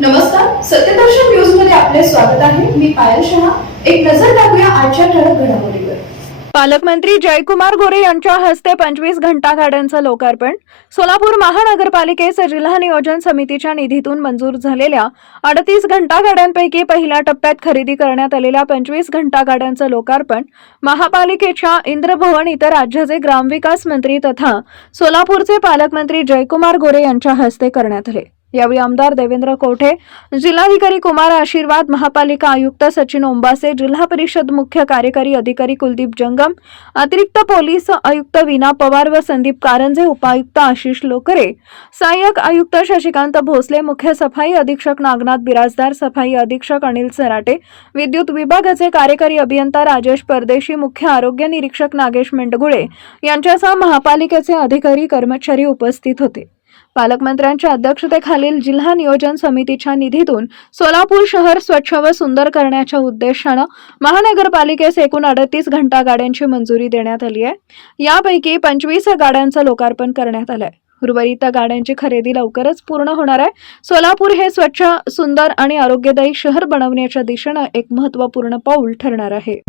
नमस्कार सत्यदर्शन न्यूजमध्ये आपले स्वागत आहे. मी पायल शहा. एक नजर टाकूया आजच्या ठळक घडामोडीवर. पालकमंत्री जयकुमार गोरे यांच्या हस्ते पंचवीस घंटा गाड्यांचं लोकार्पण. सोलापूर महानगरपालिकेस जिल्हा नियोजन समितीच्या निधीतून मंजूर झालेल्या अडतीस घंटा गाड्यांपैकी पहिल्या टप्प्यात खरेदी करण्यात आलेल्या पंचवीस घंटा गाड्यांचं लोकार्पण महापालिकेच्या इंद्रभवन इथं राज्याचे ग्रामविकास मंत्री तथा सोलापूरचे पालकमंत्री जयकुमार गोरे यांच्या हस्ते करण्यात आले. यावेळी आमदार देवेंद्र कोठे जिल्हाधिकारी कुमार आशीर्वाद महापालिका आयुक्त सचिन ओंबासे जिल्हा परिषद मुख्य कार्यकारी अधिकारी कुलदीप जंगम अतिरिक्त पोलीस आयुक्त विना पवार व संदीप कारंजे उपायुक्त आशिष लोकरे सहाय्यक आयुक्त शशिकांत भोसले मुख्य सफाई अधीक्षक नागनाथ बिराजदार सफाई अधीक्षक अनिल सराटे विद्युत विभागाचे कार्यकारी अभियंता राजेश परदेशी मुख्य आरोग्य निरीक्षक नागेश मेंडगुळे यांच्यासह महापालिकेचे अधिकारी कर्मचारी उपस्थित होते. पालकमंत्र्यांच्या अध्यक्षतेखालील जिल्हा नियोजन समितीच्या निधीतून सोलापूर शहर स्वच्छ व सुंदर करण्याच्या उद्देशानं महानगरपालिकेस एकूण अडतीस घंटा गाड्यांची मंजुरी देण्यात आली आहे. यापैकी पंचवीस गाड्यांचं लोकार्पण करण्यात आलंय. उर्वरित गाड्यांची खरेदी लवकरच पूर्ण होणार आहे. सोलापूर हे स्वच्छ सुंदर आणि आरोग्यदायी शहर बनवण्याच्या दिशेनं एक महत्त्वपूर्ण पाऊल ठरणार आहे.